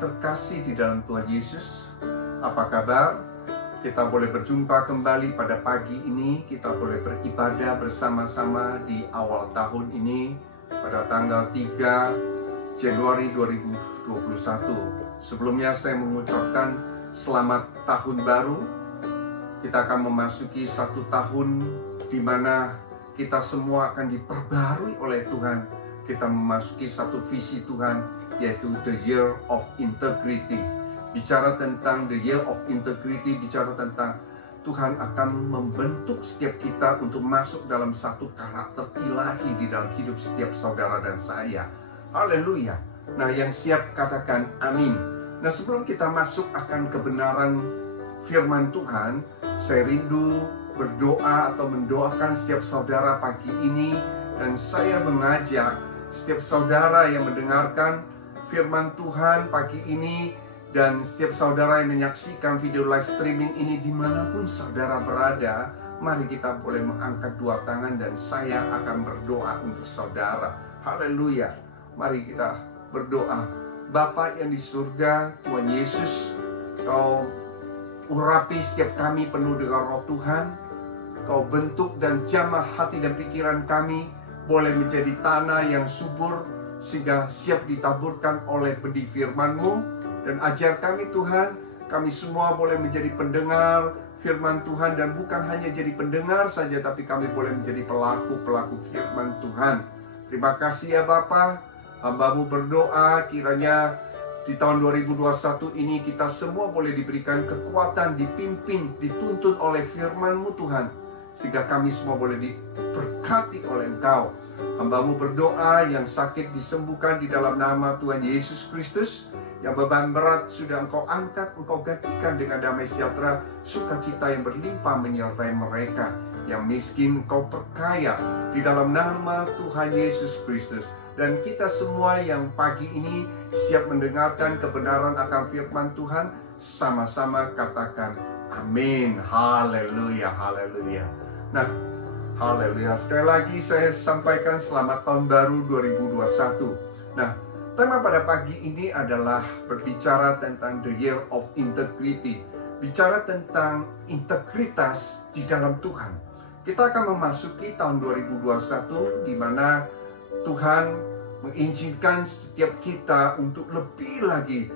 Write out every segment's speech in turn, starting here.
terkasih di dalam Tuhan Yesus, apa kabar? Kita boleh berjumpa kembali pada pagi ini. Kita boleh beribadah bersama-sama di awal tahun ini pada tanggal 3 Januari 2021. Sebelumnya saya mengucapkan selamat tahun baru. Kita akan memasuki satu tahun di mana kita semua akan diperbarui oleh Tuhan. Kita memasuki satu visi Tuhan, yaitu The Year of Integrity. Bicara tentang The Year of Integrity, bicara tentang Tuhan akan membentuk setiap kita untuk masuk dalam satu karakter ilahi di dalam hidup setiap saudara dan saya. Haleluya. Nah, yang siap katakan amin. Nah, sebelum kita masuk akan kebenaran firman Tuhan, saya rindu berdoa atau mendoakan setiap saudara pagi ini. Dan saya mengajak setiap saudara yang mendengarkan firman Tuhan pagi ini, dan setiap saudara yang menyaksikan video live streaming ini dimanapun saudara berada, mari kita boleh mengangkat dua tangan dan saya akan berdoa untuk saudara. Haleluya. Mari kita berdoa. Bapa yang di surga, Tuhan Yesus, Kau urapi setiap kami penuh dengan roh Tuhan. Kau bentuk dan jamah hati dan pikiran kami boleh menjadi tanah yang subur, sehingga siap ditaburkan oleh benih firman-Mu. Dan ajar kami Tuhan, kami semua boleh menjadi pendengar firman Tuhan. Dan bukan hanya jadi pendengar saja, tapi kami boleh menjadi pelaku-pelaku firman Tuhan. Terima kasih ya Bapa. Hamba-Mu berdoa kiranya di tahun 2021 ini kita semua boleh diberikan kekuatan, dipimpin, dituntun oleh firman-Mu Tuhan, sehingga kami semua boleh diberkati oleh Engkau. Hamba-Mu berdoa yang sakit disembuhkan di dalam nama Tuhan Yesus Kristus. Yang beban berat sudah Engkau angkat, Engkau gantikan dengan damai sejahtera, sukacita yang berlimpah menyertai mereka. Yang miskin Engkau perkaya di dalam nama Tuhan Yesus Kristus. Dan kita semua yang pagi ini siap mendengarkan kebenaran akan firman Tuhan, sama-sama katakan amin. Haleluya, haleluya. Nah, haleluya. Sekali lagi saya sampaikan selamat tahun baru 2021. Nah, tema pada pagi ini adalah berbicara tentang The Year of Integrity. Bicara tentang integritas di dalam Tuhan. Kita akan memasuki tahun 2021 di mana Tuhan mengizinkan setiap kita untuk lebih lagi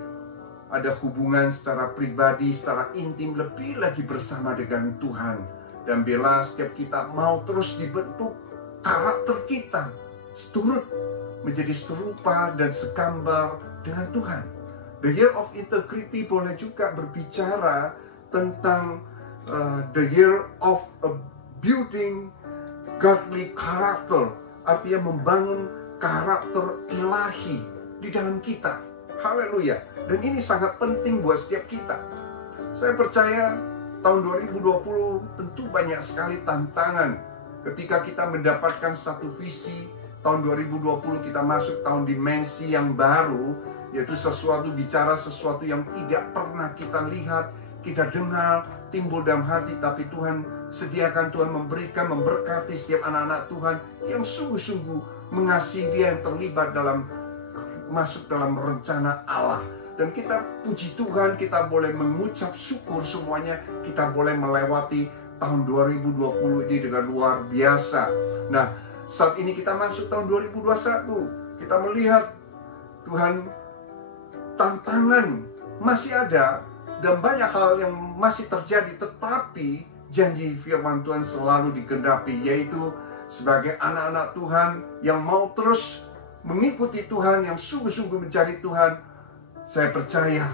ada hubungan secara pribadi, secara intim, lebih lagi bersama dengan Tuhan. Dan bila setiap kita mau terus dibentuk karakter kita seturut menjadi serupa dan segambar dengan Tuhan. The Year of Integrity boleh juga berbicara tentang the year of building godly character, artinya membangun karakter ilahi di dalam kita. Haleluya. Dan ini sangat penting buat setiap kita. Saya percaya tahun 2020 tentu banyak sekali tantangan ketika kita mendapatkan satu visi. Tahun 2020 kita masuk tahun dimensi yang baru, yaitu bicara sesuatu yang tidak pernah kita lihat, kita dengar, timbul dalam hati. Tapi Tuhan sediakan, Tuhan memberikan, memberkati setiap anak-anak Tuhan yang sungguh-sungguh mengasihi Dia, yang terlibat dalam masuk dalam rencana Allah. Dan kita puji Tuhan, kita boleh mengucap syukur semuanya. Kita boleh melewati tahun 2020 ini dengan luar biasa. Nah, saat ini kita masuk tahun 2021. Kita melihat Tuhan, tantangan masih ada dan banyak hal yang masih terjadi, tetapi janji firman Tuhan selalu digenapi, yaitu sebagai anak-anak Tuhan yang mau terus mengikuti Tuhan, yang sungguh-sungguh mencari Tuhan. Saya percaya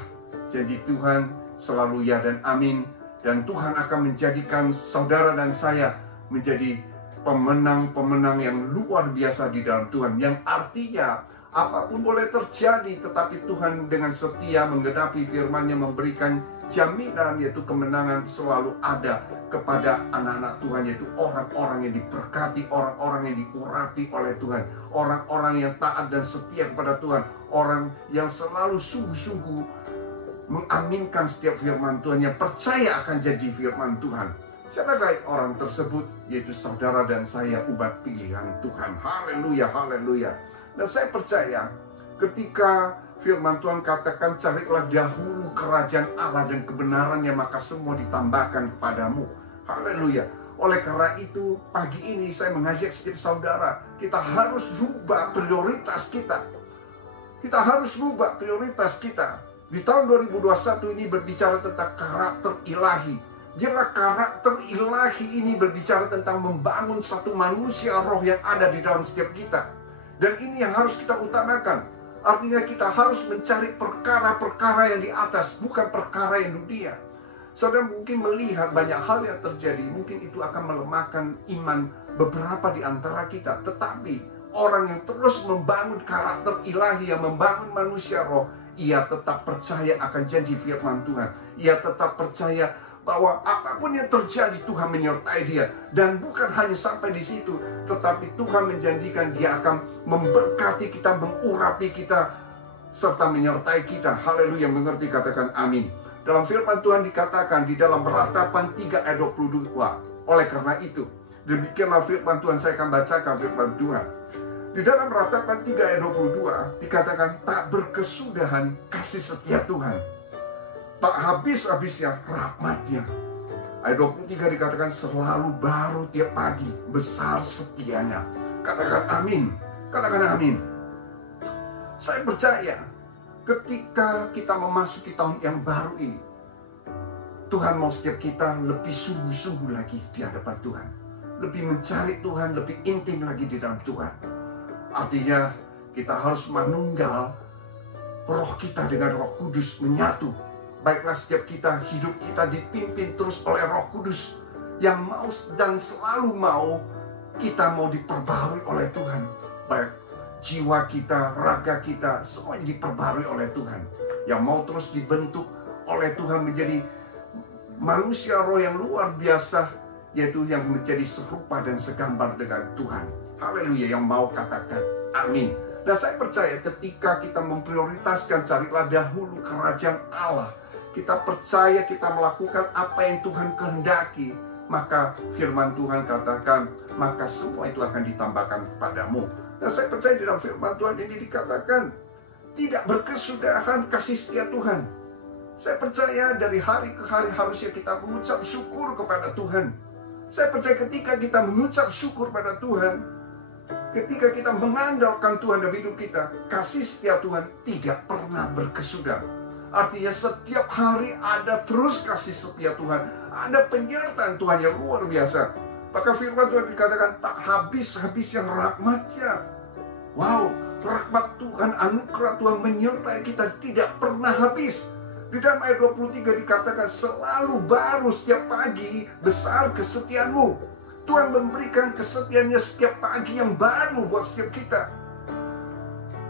janji Tuhan selalu ya dan amin. Dan Tuhan akan menjadikan saudara dan saya menjadi pemenang-pemenang yang luar biasa di dalam Tuhan. Yang artinya apapun boleh terjadi, tetapi Tuhan dengan setia menggenapi firman-Nya, memberikan jaminan, yaitu kemenangan selalu ada kepada anak-anak Tuhan, yaitu orang-orang yang diberkati, orang-orang yang diurapi oleh Tuhan, orang-orang yang taat dan setia kepada Tuhan, orang yang selalu sungguh-sungguh mengaminkan setiap firman Tuhan, yang percaya akan janji firman Tuhan. Siapakah orang tersebut? Yaitu saudara dan saya, umat pilihan Tuhan. Haleluya, haleluya. Dan saya percaya ketika Firman Tuhan katakan, carilah dahulu kerajaan Allah dan kebenarannya, maka semua ditambahkan kepadamu. Haleluya. Oleh karena itu, pagi ini saya mengajak setiap saudara, kita harus rubah prioritas kita. Kita harus rubah prioritas kita. Di tahun 2021 ini berbicara tentang karakter ilahi. Biarlah karakter ilahi ini berbicara tentang membangun satu manusia roh yang ada di dalam setiap kita. Dan ini yang harus kita utamakan. Artinya kita harus mencari perkara-perkara yang di atas, bukan perkara yang dunia. Saudara mungkin melihat banyak hal yang terjadi, mungkin itu akan melemahkan iman beberapa di antara kita. Tetapi orang yang terus membangun karakter ilahi, yang membangun manusia roh, ia tetap percaya akan janji firman Tuhan. Ia tetap percaya bahwa apapun yang terjadi, Tuhan menyertai dia. Dan bukan hanya sampai di situ, tetapi Tuhan menjanjikan dia akan memberkati kita, mengurapi kita, serta menyertai kita. Haleluya, mengerti? Katakan amin. Dalam firman Tuhan dikatakan di dalam Ratapan 3 ayat 22. Oleh karena itu, demikianlah firman Tuhan, saya akan bacakan firman Tuhan. Di dalam Ratapan 3 ayat 22 dikatakan, tak berkesudahan kasih setia Tuhan, tak habis-habisnya rahmatnya. Ayat 23 dikatakan, selalu baru tiap pagi, besar setianya. Katakan amin. Katakan amin. Saya percaya ketika kita memasuki tahun yang baru ini, Tuhan mau setiap kita lebih sungguh-sungguh lagi di hadapan Tuhan. Lebih mencari Tuhan, lebih intim lagi di dalam Tuhan. Artinya kita harus menunggal roh kita dengan Roh Kudus menyatu. Baiklah setiap kita, hidup kita dipimpin terus oleh Roh Kudus yang mau dan selalu mau kita mau diperbarui oleh Tuhan. Baik jiwa kita, raga kita, semuanya diperbarui oleh Tuhan. Yang mau terus dibentuk oleh Tuhan menjadi manusia roh yang luar biasa, yaitu yang menjadi serupa dan segambar dengan Tuhan. Haleluya, yang mau katakan amin. Dan saya percaya ketika kita memprioritaskan carilah dahulu kerajaan Allah, kita percaya kita melakukan apa yang Tuhan kehendaki, maka firman Tuhan katakan, maka semua itu akan ditambahkan kepadamu. Dan saya percaya di dalam firman Tuhan ini dikatakan, tidak berkesudahan kasih setia Tuhan. Saya percaya dari hari ke hari harusnya kita mengucap syukur kepada Tuhan. Saya percaya ketika kita mengucap syukur pada Tuhan, ketika kita mengandalkan Tuhan dalam hidup kita, kasih setia Tuhan tidak pernah berkesudahan. Artinya setiap hari ada terus kasih setia Tuhan, ada penyertaan Tuhan yang luar biasa. Maka firman Tuhan dikatakan tak habis-habisnya rahmatnya. Wow, rahmat Tuhan, anugerah Tuhan menyertai kita tidak pernah habis. Di dalam ayat 23 dikatakan selalu baru setiap pagi, besar kesetiaanmu. Tuhan memberikan kesetiaannya setiap pagi yang baru buat setiap kita.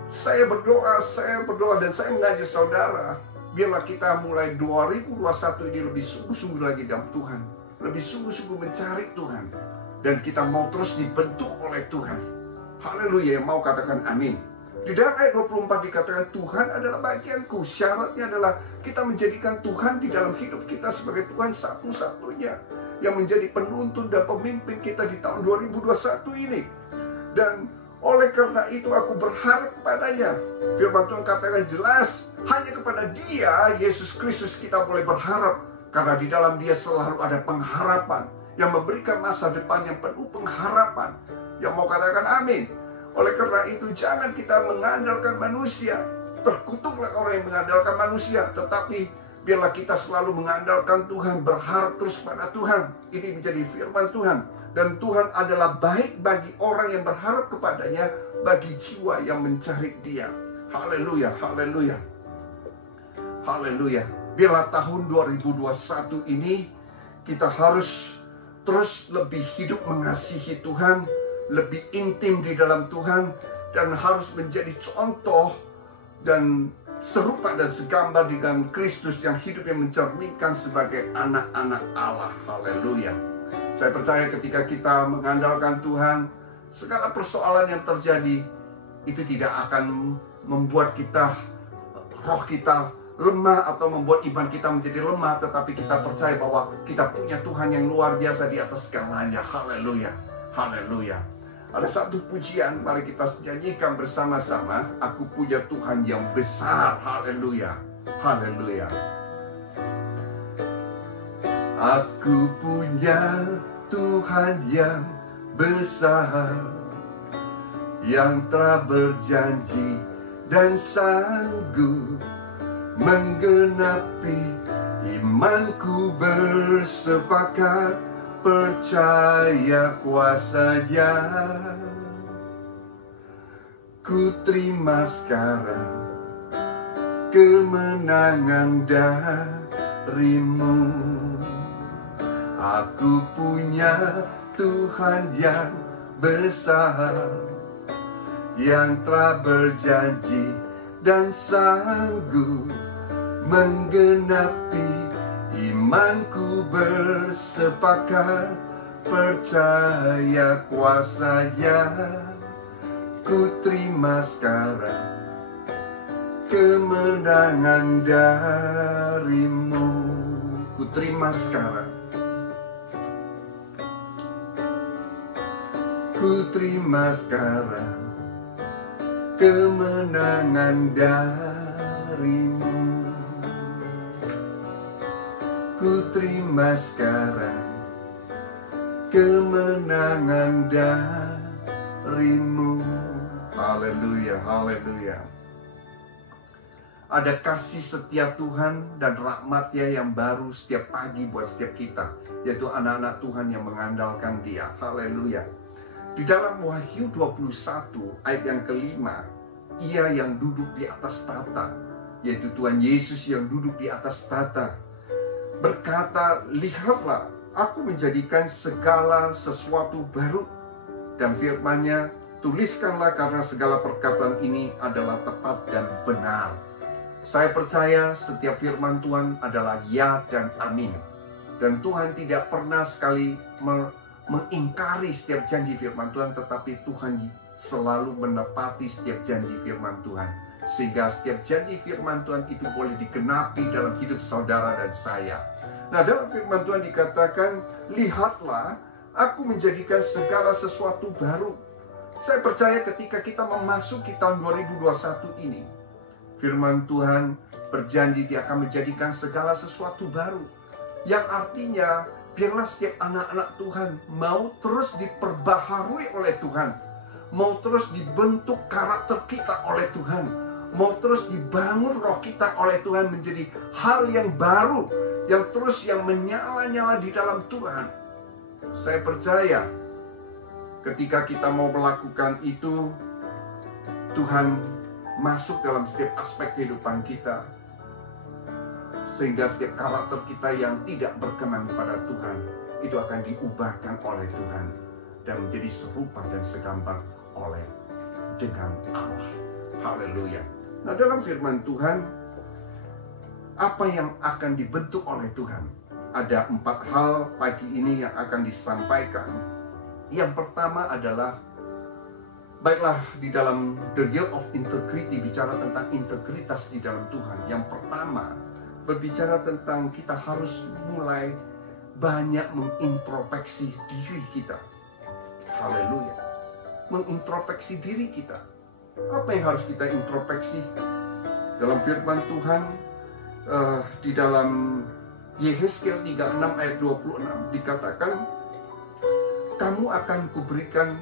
Saya berdoa dan saya mengajak saudara, biarlah kita mulai 2021 ini lebih sungguh-sungguh lagi dalam Tuhan. Lebih sungguh-sungguh mencari Tuhan. Dan kita mau terus dibentuk oleh Tuhan. Haleluya, yang mau katakan amin. Di dalam ayat 24 dikatakan Tuhan adalah bagianku. Syaratnya adalah kita menjadikan Tuhan di dalam hidup kita sebagai Tuhan satu-satunya yang menjadi penuntun dan pemimpin kita di tahun 2021 ini. Dan oleh karena itu aku berharap kepadanya. Firman Tuhan katakan jelas, hanya kepada Dia, Yesus Kristus, kita boleh berharap. Karena di dalam Dia selalu ada pengharapan yang memberikan masa depan yang penuh pengharapan. Yang mau katakan amin. Oleh karena itu jangan kita mengandalkan manusia. Terkutuklah orang yang mengandalkan manusia. Tetapi biarlah kita selalu mengandalkan Tuhan, berharap terus pada Tuhan. Ini menjadi firman Tuhan. Dan Tuhan adalah baik bagi orang yang berharap kepadanya, bagi jiwa yang mencari Dia. Haleluya, haleluya, haleluya. Biarlah tahun 2021 ini kita harus terus lebih hidup mengasihi Tuhan, lebih intim di dalam Tuhan, dan harus menjadi contoh dan serupa dan segambar dengan Kristus yang hidup yang mencerminkan sebagai anak-anak Allah. Haleluya. Saya percaya ketika kita mengandalkan Tuhan, segala persoalan yang terjadi itu tidak akan membuat kita, roh kita lemah atau membuat iman kita menjadi lemah, tetapi kita percaya bahwa kita punya Tuhan yang luar biasa di atas segalanya. Haleluya, haleluya. Ada satu pujian, mari kita nyanyikan bersama-sama. Aku punya Tuhan yang besar. Haleluya. Haleluya. Aku punya Tuhan yang besar, yang telah berjanji dan sanggup menggenapi imanku, bersepakat percaya kuasa-Nya. Ku terima sekarang kemenangan darimu. Aku punya Tuhan yang besar, yang telah berjanji dan sanggup menggenapi imanku, bersepakat percaya kuasa-Nya. Ku terima sekarang kemenangan darimu. Ku terima sekarang. Ku terima sekarang kemenangan darimu. Ku terima sekarang kemenangan darimu. Haleluya, haleluya. Ada kasih setia Tuhan dan rahmat-Nya yang baru setiap pagi buat setiap kita, yaitu anak-anak Tuhan yang mengandalkan Dia. Haleluya. Di dalam Wahyu 21 ayat yang kelima, Ia yang duduk di atas tahta, yaitu Tuhan Yesus yang duduk di atas tahta, berkata, lihatlah, aku menjadikan segala sesuatu baru. Dan firman-Nya, tuliskanlah karena segala perkataan ini adalah tepat dan benar. Saya percaya setiap firman Tuhan adalah ya dan amin. Dan Tuhan tidak pernah sekali mengingkari setiap janji firman Tuhan, tetapi Tuhan selalu menepati setiap janji firman Tuhan. Sehingga setiap janji firman Tuhan itu boleh digenapi dalam hidup saudara dan saya. Nah, dalam firman Tuhan dikatakan, lihatlah, aku menjadikan segala sesuatu baru. Saya percaya ketika kita memasuki tahun 2021 ini, firman Tuhan berjanji Dia akan menjadikan segala sesuatu baru. Yang artinya, biarlah setiap anak-anak Tuhan mau terus diperbaharui oleh Tuhan, mau terus dibentuk karakter kita oleh Tuhan, mau terus dibangun roh kita oleh Tuhan menjadi hal yang baru, yang terus yang menyala-nyala di dalam Tuhan. Saya percaya ketika kita mau melakukan itu, Tuhan masuk dalam setiap aspek kehidupan kita, sehingga setiap karakter kita yang tidak berkenan kepada Tuhan itu akan diubahkan oleh Tuhan dan menjadi serupa dan segambar oleh dengan Allah. Haleluya. Nah, dalam firman Tuhan, apa yang akan dibentuk oleh Tuhan? Ada 4 hal pagi ini yang akan disampaikan. Yang pertama adalah, baiklah, di dalam The Year of Integrity bicara tentang integritas di dalam Tuhan. Yang pertama berbicara tentang kita harus mulai banyak mengintrospeksi diri kita. Haleluya. Mengintrospeksi diri kita. Apa yang harus kita introspeksi? Dalam firman Tuhan, di dalam Yehezkiel 36 ayat 26 dikatakan, kamu akan kuberikan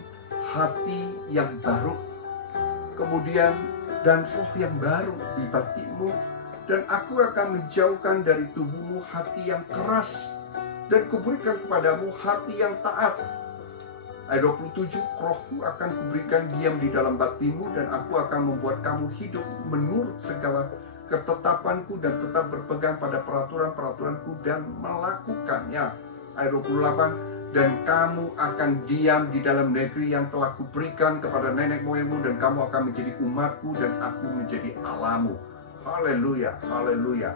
hati yang baru, kemudian dan roh yang baru di batinmu, dan aku akan menjauhkan dari tubuhmu hati yang keras, dan kuberikan kepadamu hati yang taat. Ayat 27, rohku akan kuberikan diam di dalam batinmu, dan aku akan membuat kamu hidup menurut segala ketetapanku, dan tetap berpegang pada peraturan-peraturanku dan melakukannya. Ayat 28, dan kamu akan diam di dalam negeri yang telah kuberikan kepada nenek moyangmu, dan kamu akan menjadi umatku, dan aku menjadi Allahmu. Haleluya, haleluya.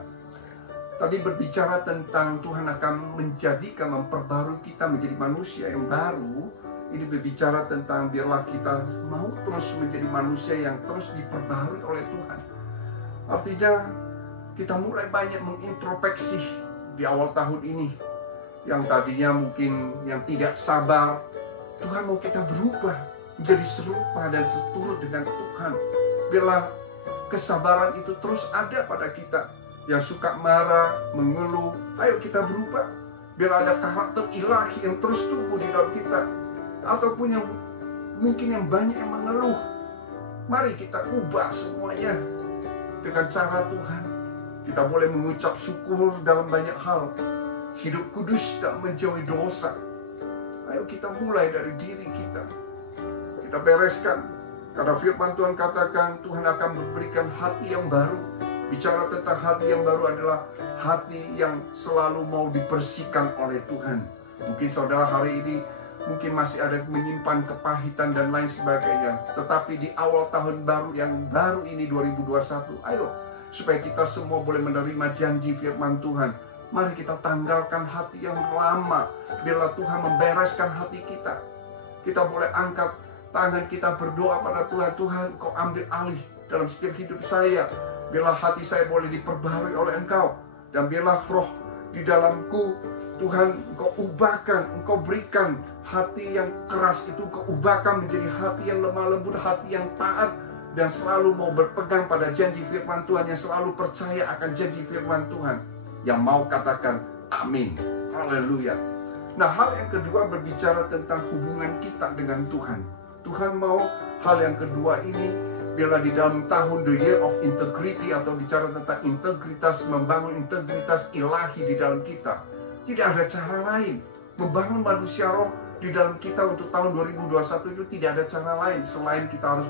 Tadi berbicara tentang Tuhan akan menjadikan, memperbarui kita menjadi manusia yang baru. Ini berbicara tentang biarlah kita mau terus menjadi manusia yang terus diperbarui oleh Tuhan. Artinya kita mulai banyak mengintrospeksi di awal tahun ini. Yang tadinya mungkin yang tidak sabar, Tuhan mau kita berubah. menjadi serupa dan seturut dengan Tuhan. Biarlah kesabaran itu terus ada pada kita. Yang suka marah, mengeluh, ayo kita berubah. Biar ada karakter ilahi yang terus tumbuh di dalam kita. Ataupun yang mungkin yang banyak yang mengeluh, mari kita ubah semuanya dengan cara Tuhan. Kita boleh mengucap syukur dalam banyak hal. Hidup kudus dan menjauhi dosa. Ayo kita mulai dari diri kita. Kita bereskan. Karena firman Tuhan katakan Tuhan akan memberikan hati yang baru. Bicara tentang hati yang baru adalah hati yang selalu mau dibersihkan oleh Tuhan. Mungkin saudara hari ini mungkin masih ada menyimpan kepahitan dan lain sebagainya. Tetapi di awal tahun baru yang baru ini 2021, ayo supaya kita semua boleh menerima janji firman Tuhan. Mari kita tanggalkan hati yang lama. Biarlah Tuhan membereskan hati kita. Kita boleh angkat tangan kita berdoa pada Tuhan. Tuhan, Kau ambil alih dalam setiap hidup saya. Biarlah hati saya boleh diperbaharui oleh Engkau. Dan biarlah roh di dalamku, Tuhan, Engkau ubahkan, Engkau berikan hati yang keras itu, Engkau ubahkan menjadi hati yang lemah lembut, hati yang taat, dan selalu mau berpegang pada janji firman Tuhan, yang selalu percaya akan janji firman Tuhan, yang mau katakan amin. Haleluya. Nah, hal yang kedua berbicara tentang hubungan kita dengan Tuhan. Tuhan mau hal yang kedua ini, biarlah di dalam tahun The Year of Integrity, atau bicara tentang integritas, membangun integritas ilahi di dalam kita. Tidak ada cara lain. Membangun manusia roh di dalam kita untuk tahun 2021 itu tidak ada cara lain selain kita harus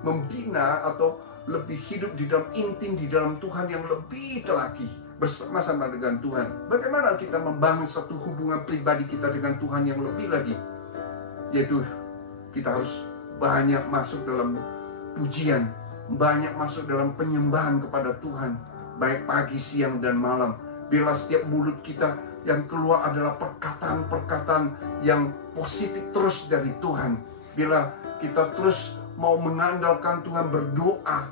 membina atau lebih hidup di dalam intim di dalam Tuhan yang lebih lagi bersama-sama dengan Tuhan. Bagaimana kita membangun satu hubungan pribadi kita dengan Tuhan yang lebih lagi? Yaitu kita harus banyak masuk dalam pujian, banyak masuk dalam penyembahan kepada Tuhan, baik pagi, siang, dan malam. Biarlah setiap mulut kita yang keluar adalah perkataan-perkataan yang positif terus dari Tuhan. Bila kita terus mau mengandalkan Tuhan, berdoa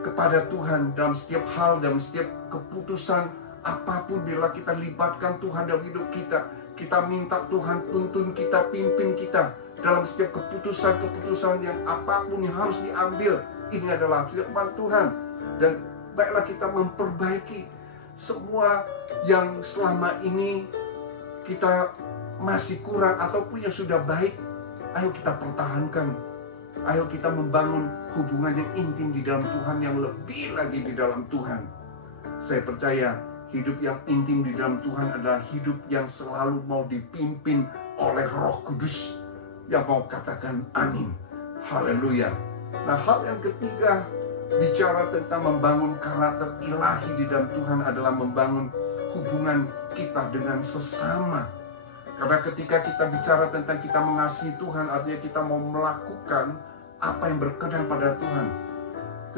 kepada Tuhan dalam setiap hal, dalam setiap keputusan apapun, bila kita libatkan Tuhan dalam hidup kita, kita minta Tuhan tuntun kita, pimpin kita dalam setiap keputusan-keputusan yang apapun yang harus diambil. Ini adalah firman Tuhan. Dan baiklah kita memperbaiki semua yang selama ini kita masih kurang ataupun yang sudah baik. Ayo kita pertahankan. Ayo kita membangun hubungan yang intim di dalam Tuhan, yang lebih lagi di dalam Tuhan. Saya percaya hidup yang intim di dalam Tuhan adalah hidup yang selalu mau dipimpin oleh Roh Kudus, yang mau katakan amin. Haleluya. Nah, hal yang ketiga bicara tentang membangun karakter ilahi di dalam Tuhan adalah membangun hubungan kita dengan sesama. Karena ketika kita bicara tentang kita mengasihi Tuhan, artinya kita mau melakukan apa yang berkenan pada Tuhan.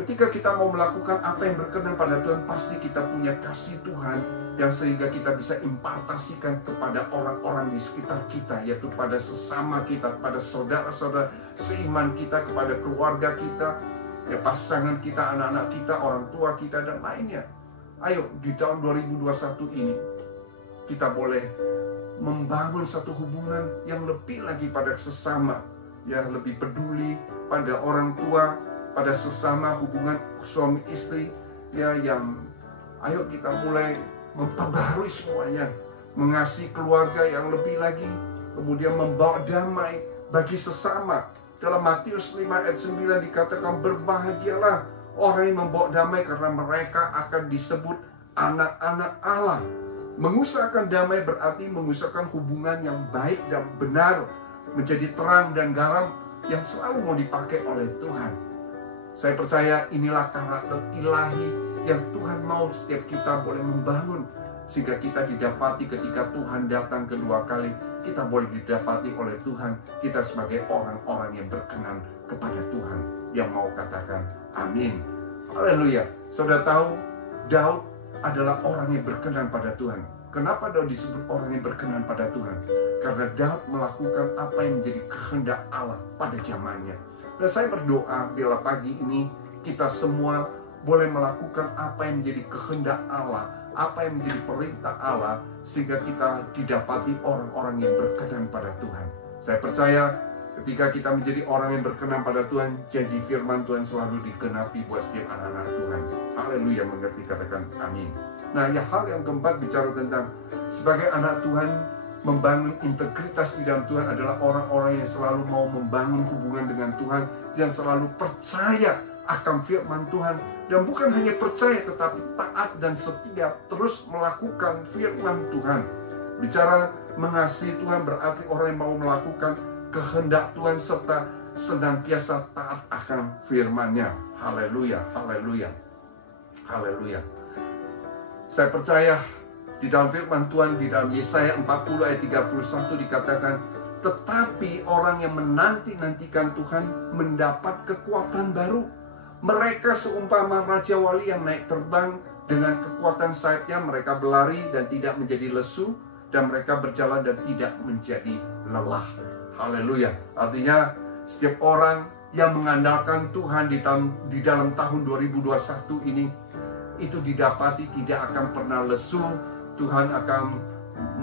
Ketika kita mau melakukan apa yang berkenan pada Tuhan, pasti kita punya kasih Tuhan yang sehingga kita bisa impartasikan kepada orang-orang di sekitar kita, yaitu pada sesama kita, pada saudara-saudara seiman kita, kepada keluarga kita, ya pasangan kita, anak-anak kita, orang tua kita, dan lainnya. Ayo di tahun 2021 ini kita boleh membangun satu hubungan yang lebih lagi pada sesama, yang lebih peduli pada orang tua, pada sesama, hubungan suami istri, ya, yang ayo kita mulai memperbarui semuanya, mengasihi keluarga yang lebih lagi, kemudian membawa damai bagi sesama. Dalam Matius 5 ayat 9 dikatakan, berbahagialah orang yang membawa damai karena mereka akan disebut anak-anak Allah. Mengusahakan damai berarti mengusahakan hubungan yang baik dan benar, menjadi terang dan garam yang selalu mau dipakai oleh Tuhan. Saya percaya inilah karakter ilahi yang Tuhan mau setiap kita boleh membangun, sehingga kita didapati ketika Tuhan datang kedua kali, kita boleh didapati oleh Tuhan, kita sebagai orang-orang yang berkenan kepada Tuhan, yang mau katakan amin. Haleluya. Saudara tahu, Daud adalah orang yang berkenan pada Tuhan. Kenapa Daud disebut orang yang berkenan pada Tuhan? Karena Daud melakukan apa yang menjadi kehendak Allah pada zamannya. Dan saya berdoa bila pagi ini kita semua boleh melakukan apa yang menjadi kehendak Allah, apa yang menjadi perintah Allah, sehingga kita didapati orang-orang yang berkenan pada Tuhan. Saya percaya Ketika kita menjadi orang yang berkenan pada Tuhan, janji firman Tuhan selalu digenapi buat setiap anak-anak Tuhan. Haleluya, mengerti, katakan amin. Nah, hal yang keempat bicara tentang sebagai anak Tuhan, membangun integritas di dalam Tuhan adalah orang-orang yang selalu mau membangun hubungan dengan Tuhan, yang selalu percaya akan firman Tuhan, dan bukan hanya percaya tetapi taat dan setia terus melakukan firman Tuhan. Bicara mengasihi Tuhan berarti orang yang mau melakukan kehendak Tuhan serta senantiasa taat akan firman-Nya. Haleluya, haleluya, haleluya. Saya percaya di dalam firman Tuhan, di dalam Yesaya 40 ayat 31 dikatakan, tetapi orang yang menanti-nantikan Tuhan mendapat kekuatan baru. Mereka seumpama Raja Wali yang naik terbang, dengan kekuatan sayapnya mereka berlari dan tidak menjadi lesu, dan mereka berjalan dan tidak menjadi lelah. Haleluya. Artinya setiap orang yang mengandalkan Tuhan di dalam tahun 2021 ini, itu didapati tidak akan pernah lesu. Tuhan akan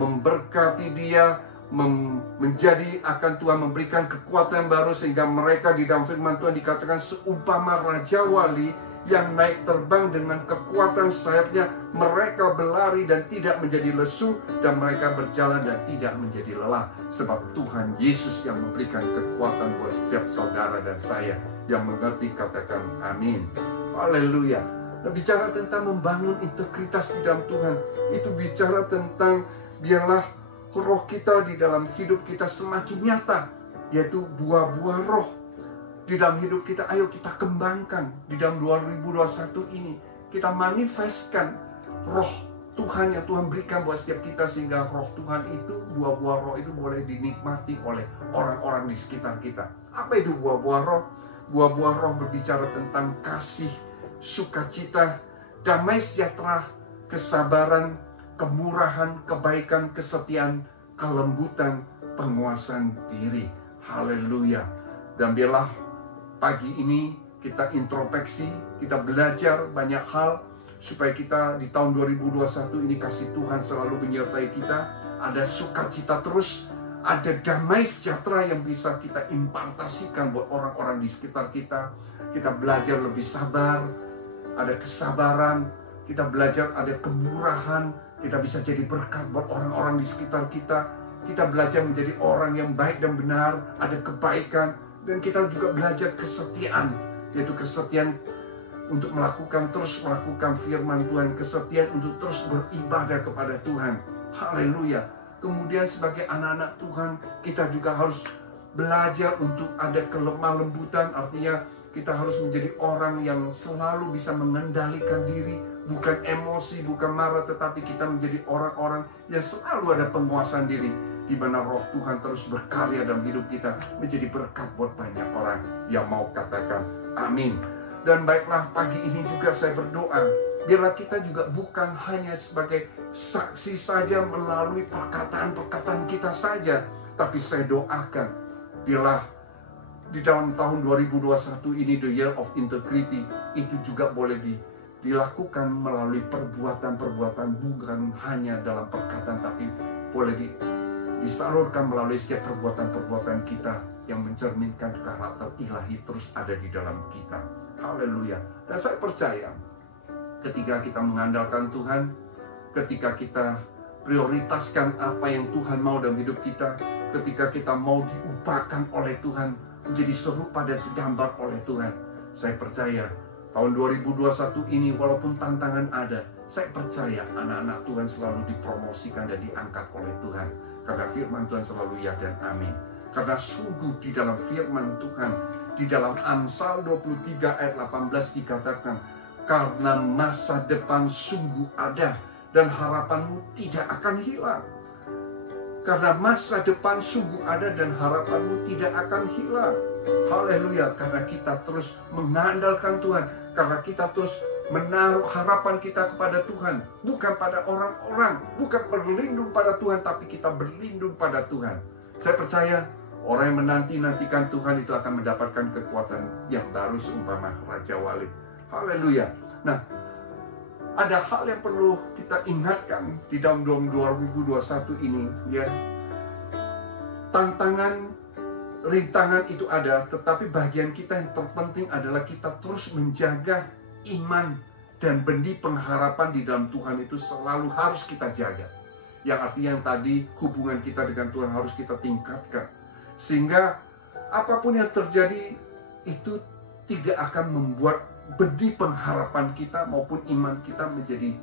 memberkati dia, Tuhan memberikan kekuatan baru, sehingga mereka di dalam firman Tuhan dikatakan seumpama Raja Wali yang naik terbang dengan kekuatan sayapnya, mereka berlari dan tidak menjadi lesu, dan mereka berjalan dan tidak menjadi lelah. Sebab Tuhan Yesus yang memberikan kekuatan buat setiap saudara dan saya yang mengerti, katakan amin. Haleluya. Nah, bicara tentang membangun integritas di dalam Tuhan, itu bicara tentang biarlah roh kita di dalam hidup kita semakin nyata, yaitu buah-buah roh di dalam hidup kita. Ayo kita kembangkan di dalam 2021 ini. Kita manifestkan roh Tuhan yang Tuhan berikan buat setiap kita, sehingga roh Tuhan itu, buah-buah roh itu boleh dinikmati oleh orang-orang di sekitar kita. Apa itu buah-buah roh? Buah-buah roh berbicara tentang kasih, sukacita, damai sejahtera, kesabaran, kemurahan, kebaikan, kesetiaan, kelembutan, penguasaan diri. Haleluya. Dan biarlah pagi ini kita introspeksi, kita belajar banyak hal, supaya kita di tahun 2021 ini kasih Tuhan selalu menyertai kita. Ada sukacita terus, ada damai sejahtera yang bisa kita impartasikan buat orang-orang di sekitar kita. Kita belajar lebih sabar, ada kesabaran, kita belajar ada kemurahan, kita bisa jadi berkat buat orang-orang di sekitar kita. Kita belajar menjadi orang yang baik dan benar, ada kebaikan. Dan kita juga belajar kesetiaan, yaitu kesetiaan untuk terus melakukan firman Tuhan, kesetiaan untuk terus beribadah kepada Tuhan. Haleluya. Kemudian sebagai anak-anak Tuhan, kita juga harus belajar untuk ada kelemah lembutan. Artinya kita harus menjadi orang yang selalu bisa mengendalikan diri, bukan emosi, bukan marah, tetapi kita menjadi orang-orang yang selalu ada penguasaan diri, di mana roh Tuhan terus berkarya dalam hidup kita, menjadi berkat buat banyak orang yang mau katakan amin. Dan baiklah, pagi ini juga saya berdoa, biarlah kita juga bukan hanya sebagai saksi saja melalui perkataan-perkataan kita saja, tapi saya doakan, biarlah di dalam tahun 2021 ini, the year of integrity, itu juga boleh dilakukan melalui perbuatan-perbuatan, bukan hanya dalam perkataan, tapi boleh disalurkan melalui setiap perbuatan-perbuatan kita yang mencerminkan karakter ilahi terus ada di dalam kita. Haleluya. Dan saya percaya ketika kita mengandalkan Tuhan, ketika kita prioritaskan apa yang Tuhan mau dalam hidup kita, ketika kita mau diubahkan oleh Tuhan, menjadi serupa dan segambar oleh Tuhan, saya percaya tahun 2021 ini walaupun tantangan ada, saya percaya anak-anak Tuhan selalu dipromosikan dan diangkat oleh Tuhan. Karena firman Tuhan selalu ya dan amin. Karena sungguh di dalam firman Tuhan, di dalam Amsal 23 ayat 18 dikatakan, karena masa depan sungguh ada dan harapanmu tidak akan hilang. Karena masa depan sungguh ada dan harapanmu tidak akan hilang. Haleluya. Karena kita terus mengandalkan Tuhan, karena kita terus menaruh harapan kita kepada Tuhan, bukan pada orang-orang, bukan berlindung pada Tuhan, tapi kita berlindung pada Tuhan. Saya percaya orang yang menanti-nantikan Tuhan itu akan mendapatkan kekuatan yang baru seumpama Raja Wali. Haleluya. Nah, ada hal yang perlu kita ingatkan di dalam 2021 ini, ya. Tantangan rintangan itu ada, tetapi bagian kita yang terpenting adalah kita terus menjaga iman dan benih pengharapan di dalam Tuhan itu selalu harus kita jaga. Yang artinya yang tadi, hubungan kita dengan Tuhan harus kita tingkatkan. Sehingga apapun yang terjadi itu tidak akan membuat benih pengharapan kita maupun iman kita menjadi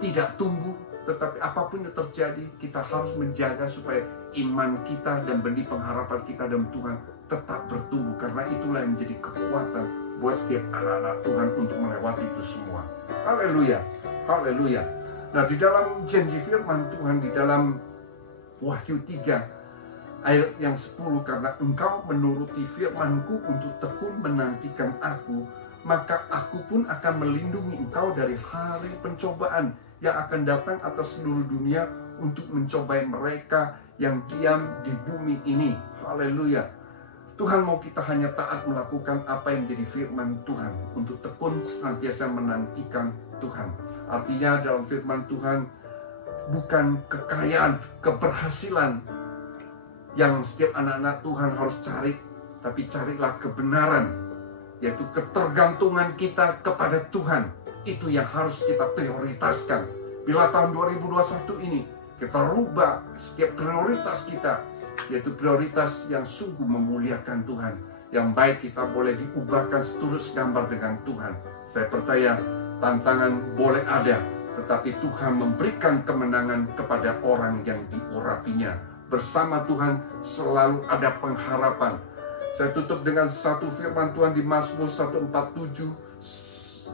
tidak tumbuh. Tetapi apapun yang terjadi, kita harus menjaga supaya iman kita dan benih pengharapan kita dalam Tuhan tetap bertumbuh. Karena itulah yang menjadi kekuatan buat setiap anak-anak Tuhan untuk melewati itu semua. Haleluya, haleluya. Nah, di dalam janji firman Tuhan, di dalam Wahyu 3 ayat yang 10, karena engkau menuruti firman-Ku untuk tekun menantikan Aku, maka Aku pun akan melindungi engkau dari hari pencobaan yang akan datang atas seluruh dunia untuk mencobai mereka yang diam di bumi ini. Haleluya. Tuhan mau kita hanya taat melakukan apa yang menjadi firman Tuhan, untuk tekun senantiasa menantikan Tuhan. Artinya dalam firman Tuhan bukan kekayaan, keberhasilan yang setiap anak-anak Tuhan harus cari, tapi carilah kebenaran, yaitu ketergantungan kita kepada Tuhan. Itu yang harus kita prioritaskan. Bila tahun 2021 ini kita rubah setiap prioritas kita, yaitu prioritas yang sungguh memuliakan Tuhan. Yang baik kita boleh diubahkan seturut gambar dengan Tuhan. Saya percaya tantangan boleh ada, tetapi Tuhan memberikan kemenangan kepada orang yang diurapinya. Bersama Tuhan selalu ada pengharapan. Saya tutup dengan satu firman Tuhan di Mazmur 147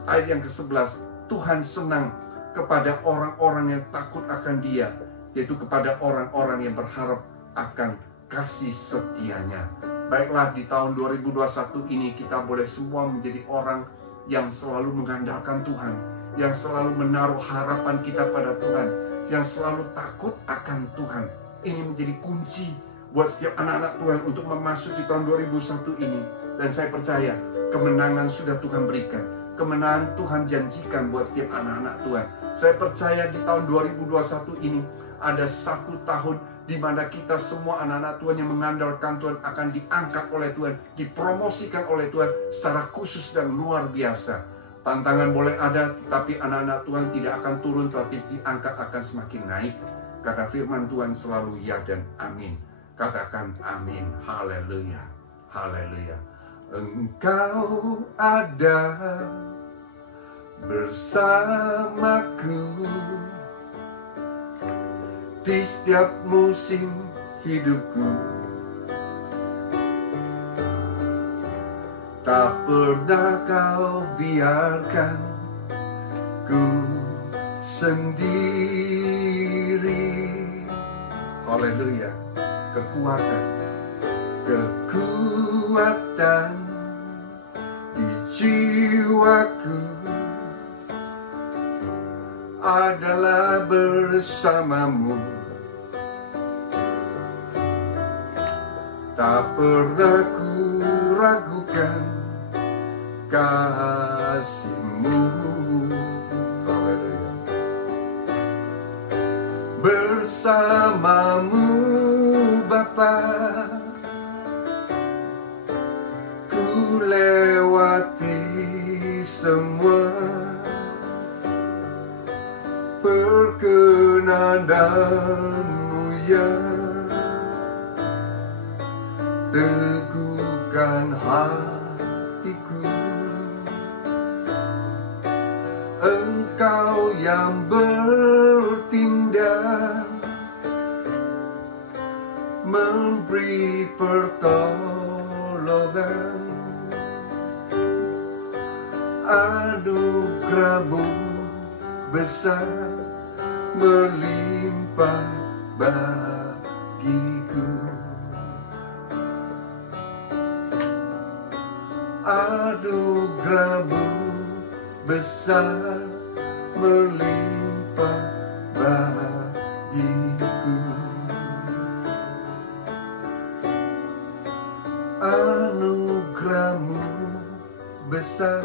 ayat yang ke-11. Tuhan senang kepada orang-orang yang takut akan Dia, yaitu kepada orang-orang yang berharap akan kasih setianya. Baiklah, di tahun 2021 ini kita boleh semua menjadi orang yang selalu mengandalkan Tuhan, yang selalu menaruh harapan kita pada Tuhan, yang selalu takut akan Tuhan. Ini menjadi kunci buat setiap anak-anak Tuhan untuk memasuki tahun 2021 ini. Dan saya percaya kemenangan sudah Tuhan berikan. Kemenangan Tuhan janjikan buat setiap anak-anak Tuhan. Saya percaya di tahun 2021 ini ada satu tahun di mana kita semua anak-anak Tuhan yang mengandalkan Tuhan akan diangkat oleh Tuhan, dipromosikan oleh Tuhan secara khusus dan luar biasa. Tantangan boleh ada, tetapi anak-anak Tuhan tidak akan turun, tapi diangkat akan semakin naik. Karena firman Tuhan selalu ya dan amin. Katakan amin. Haleluya. Haleluya. Engkau ada bersamaku di setiap musim hidupku. Tak pernah kau biarkan ku sendiri. Haleluya. Kekuatan di jiwaku adalah bersamamu. Tak pernah ku ragukan kasih-Mu. Haleluya. Bersamamu Bapa, ku lewati semua perkenan-Mu ya. Teguhkan hatiku, Engkau yang bertindak, memberi pertolongan. Anugerah-Mu besar melimpah bagiku. Anugerah-Mu besar melimpah bagiku. Anugerah-Mu besar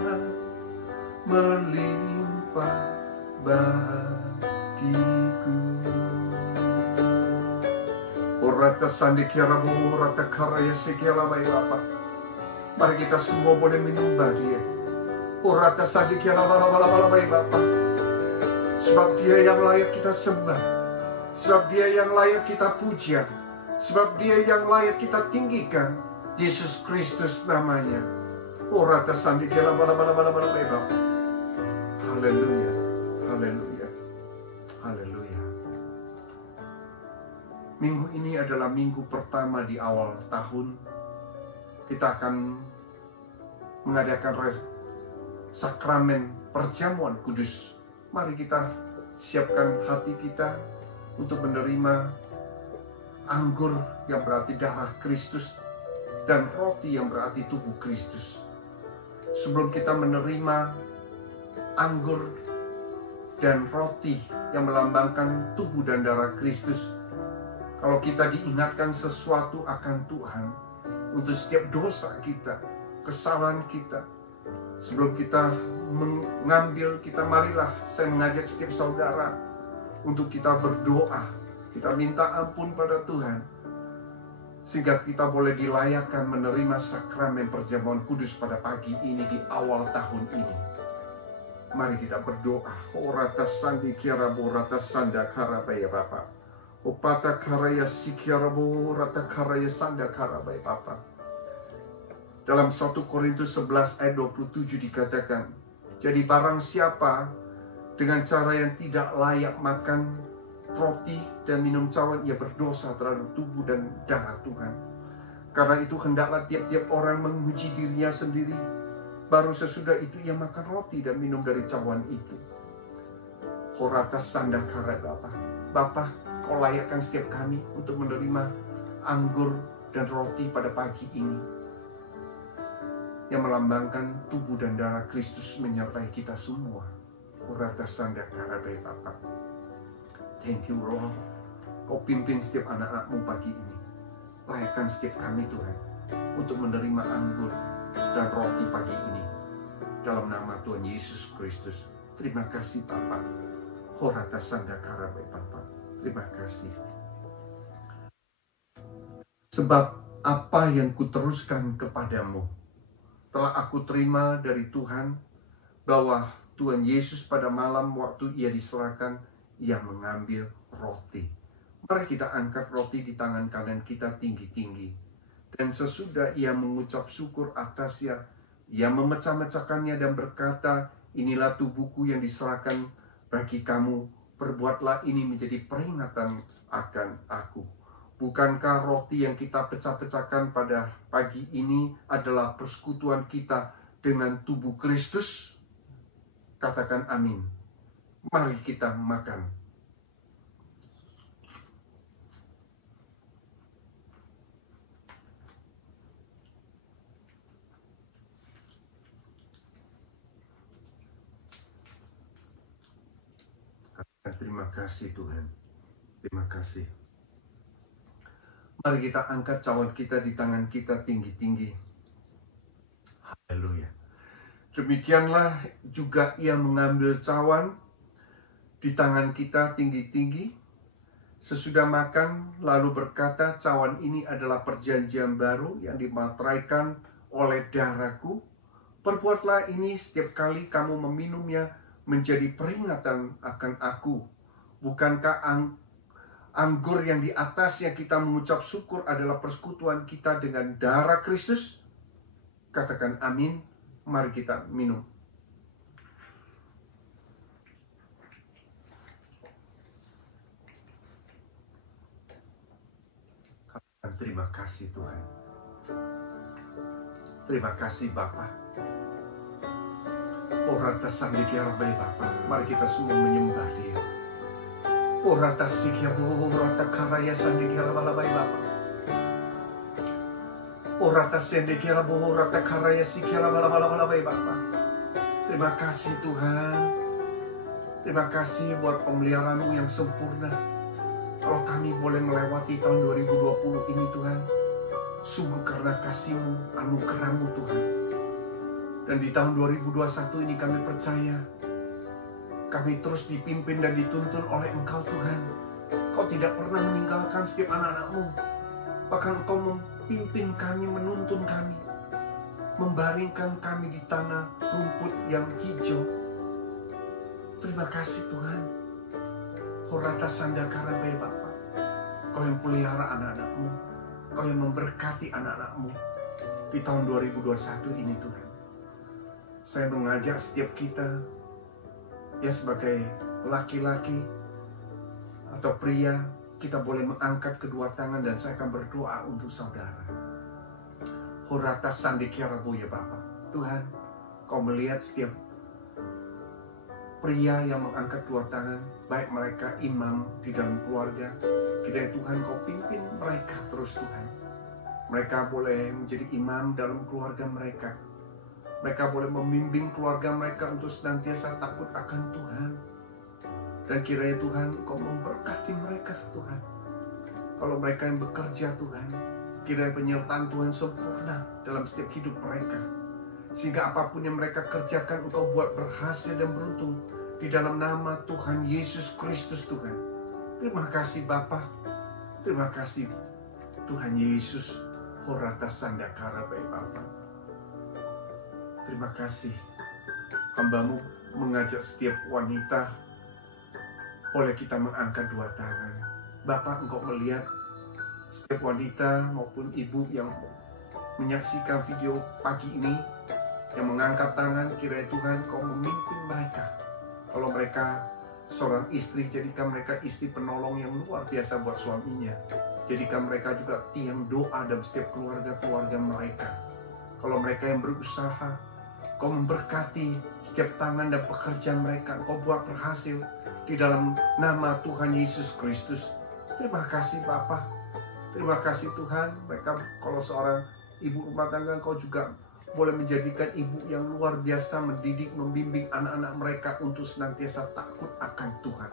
melimpah bagiku. Rata sandi kiarabu, rata karaya sekiala bayi Bapa. Mari kita semua boleh menyembah Dia. Rata sandi kiala bala bayi Bapa. Sebab Dia yang layak kita sembah. Sebab Dia yang layak kita puja. Sebab Dia yang layak kita tinggikan. Yesus Kristus namanya. Rata sandi kiala bala bayi Bapa. Haleluya. Haleluya. Haleluya. Minggu ini adalah minggu pertama di awal tahun. Kita akan mengadakan sakramen perjamuan kudus. Mari kita siapkan hati kita untuk menerima anggur yang berarti darah Kristus dan roti yang berarti tubuh Kristus. Sebelum kita menerima anggur dan roti yang melambangkan tubuh dan darah Kristus, kalau kita diingatkan sesuatu akan Tuhan untuk setiap dosa kita, kesalahan kita, sebelum kita mengambil, marilah saya mengajak setiap saudara untuk kita berdoa, kita minta ampun pada Tuhan, sehingga kita boleh dilayakkan menerima sakramen perjamuan kudus pada pagi ini di awal tahun ini. Mari kita berdoa. Orata sandi kiarabu rata sanda karabaya Bapa. Upata karaya sikiarabu rata karaya sanda karabaya Bapa. Dalam 1 Korintus 11 ayat 27 dikatakan, jadi barang siapa dengan cara yang tidak layak makan roti dan minum cawan, ia berdosa terhadap tubuh dan darah Tuhan. Karena itu hendaklah tiap-tiap orang menguji dirinya sendiri, baru sesudah itu ia makan roti dan minum dari cawan itu. Horata sanda karabaya Bapa. Bapa, Kau layakkan setiap kami untuk menerima anggur dan roti pada pagi ini, yang melambangkan tubuh dan darah Kristus menyertai kita semua. Urata sanda karabaya Bapa. Thank you Lord. Kau pimpin setiap anak-anak-Mu pagi ini. Layakkan setiap kami Tuhan untuk menerima anggur dan roti pagi ini. Dalam nama Tuhan Yesus Kristus. Terima kasih Bapa. Horata sanda karabaya Bapa. Terima kasih. Sebab apa yang kuteruskan kepadamu telah aku terima dari Tuhan, bahwa Tuhan Yesus pada malam waktu ia diserahkan, ia mengambil roti. Mari kita angkat roti di tangan kanan kita tinggi-tinggi. Dan sesudah ia mengucap syukur atasnya, ia memecah-mecahkannya dan berkata, inilah tubuhku yang diserahkan bagi kamu. Perbuatlah ini menjadi peringatan akan aku. Bukankah roti yang kita pecah-pecahkan pada pagi ini adalah persekutuan kita dengan tubuh Kristus? Katakan amin. Mari kita makan. Terima kasih Tuhan. Terima kasih. Mari kita angkat cawan kita di tangan kita tinggi-tinggi. Haleluya. Demikianlah juga ia mengambil cawan di tangan kita tinggi-tinggi. Sesudah makan lalu berkata, cawan ini adalah perjanjian baru yang dimateraikan oleh darahku. Perbuatlah ini setiap kali kamu meminumnya menjadi peringatan akan aku. Bukankah anggur yang di atasnya kita mengucap syukur adalah persekutuan kita dengan darah Kristus? Katakan amin. Mari kita minum. Katakan terima kasih Tuhan. Terima kasih Bapa. Orata sandi kiarabai Bapa. Mari kita semua menyembah Dia. Orata sikiabu, orata karaya sandi kiarabai Bapa. Orata sandi kiarabu, orata karaya sikiarabai Bapa. Terima kasih Tuhan. Terima kasih buat pemeliharaan-Mu yang sempurna. Kalau kami boleh melewati tahun 2020 ini Tuhan, sungguh karena kasih-Mu, anugerah-Mu Tuhan. Dan di tahun 2021 ini kami percaya, kami terus dipimpin dan dituntun oleh Engkau Tuhan. Kau tidak pernah meninggalkan setiap anak-anak-Mu. Bahkan Engkau memimpin kami, menuntun kami, membaringkan kami di tanah rumput yang hijau. Terima kasih Tuhan. Horata sandakara bae Bapa. Kau yang pelihara anak-anak-Mu, Kau yang memberkati anak-anak-Mu di tahun 2021 ini Tuhan. Saya mengajak setiap kita, ya sebagai laki-laki atau pria, kita boleh mengangkat kedua tangan dan saya akan berdoa untuk saudara. Horata sandikirabu ya Bapa. Tuhan, Kau melihat setiap pria yang mengangkat dua tangan, baik mereka imam di dalam keluarga. Kiranya Tuhan Kau pimpin mereka terus Tuhan. Mereka boleh menjadi imam dalam keluarga mereka. Mereka boleh membimbing keluarga mereka untuk senantiasa takut akan Tuhan. Dan kiranya Tuhan Kau memberkati mereka Tuhan. Kalau mereka yang bekerja Tuhan, kiranya penyertaan Tuhan sempurna dalam setiap hidup mereka. Sehingga apapun yang mereka kerjakan Engkau buat berhasil dan beruntung. Di dalam nama Tuhan Yesus Kristus Tuhan. Terima kasih Bapa. Terima kasih Tuhan Yesus. Horata sandakara bae Bapa. Terima kasih. Hamba-Mu mengajak setiap wanita, boleh kita mengangkat dua tangan. Bapa, Engkau melihat setiap wanita maupun ibu yang menyaksikan video pagi ini, yang mengangkat tangan, kiranya Tuhan Kau memimpin mereka. Kalau mereka seorang istri, jadikan mereka istri penolong yang luar biasa buat suaminya. Jadikan mereka juga tiang doa dalam setiap keluarga-keluarga mereka. Kalau mereka yang berusaha, Kau memberkati setiap tangan dan pekerjaan mereka. Kau buat berhasil di dalam nama Tuhan Yesus Kristus. Terima kasih Bapa. Terima kasih Tuhan. Mereka kalau seorang ibu rumah tangga, Kau juga boleh menjadikan ibu yang luar biasa mendidik, membimbing anak-anak mereka untuk senantiasa takut akan Tuhan.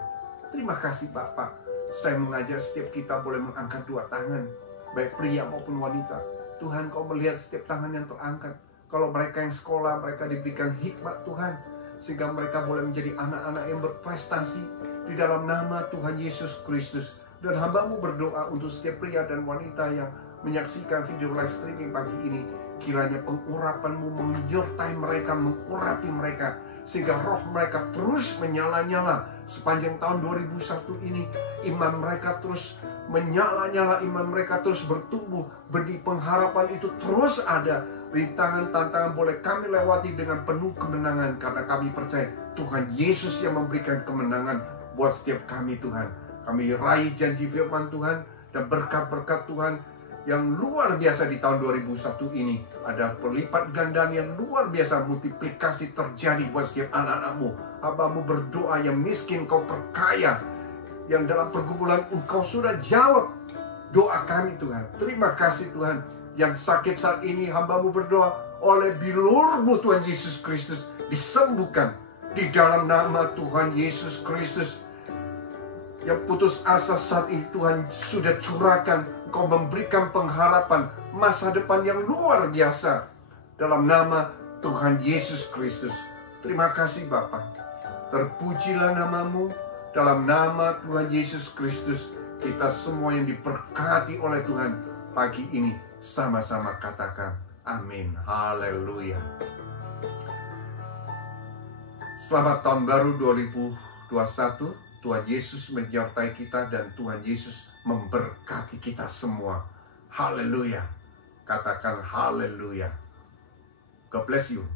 Terima kasih Bapa. Saya mengajak setiap kita boleh mengangkat dua tangan, baik pria maupun wanita. Tuhan Kau melihat setiap tangan yang terangkat. Kalau mereka yang sekolah, mereka diberikan hikmat Tuhan, sehingga mereka boleh menjadi anak-anak yang berprestasi di dalam nama Tuhan Yesus Kristus. Dan hamba-Mu berdoa untuk setiap pria dan wanita yang menyaksikan video live streaming pagi ini. Kiranya pengurapan-Mu menyertai mereka, mengurapi mereka, sehingga roh mereka terus menyala-nyala sepanjang tahun 2001 ini. Iman mereka terus menyala-nyala, iman mereka terus bertumbuh, benih pengharapan itu terus ada. Rintangan-tantangan boleh kami lewati dengan penuh kemenangan, karena kami percaya Tuhan Yesus yang memberikan kemenangan buat setiap kami Tuhan. Kami raih janji firman Tuhan dan berkat-berkat Tuhan yang luar biasa di tahun 2001 ini. Ada pelipat gandaan yang luar biasa, multiplikasi terjadi buat setiap anak-anak-Mu. Hamba-Mu berdoa, yang miskin Kau perkaya, yang dalam pergumulan Engkau sudah jawab doa kami Tuhan. Terima kasih Tuhan. Yang sakit saat ini hamba-Mu berdoa, oleh bilur-Mu Tuhan Yesus Kristus disembuhkan di dalam nama Tuhan Yesus Kristus. Yang putus asa saat ini Tuhan sudah curahkan, Kau memberikan pengharapan masa depan yang luar biasa dalam nama Tuhan Yesus Kristus. Terima kasih Bapa. Terpujilah nama-Mu. Dalam nama Tuhan Yesus Kristus, kita semua yang diberkati oleh Tuhan pagi ini sama-sama katakan amin. Haleluya. Selamat tahun baru 2021. Tuhan Yesus menyertai kita dan Tuhan Yesus memberkati kita semua. Haleluya. Katakan haleluya. God bless you.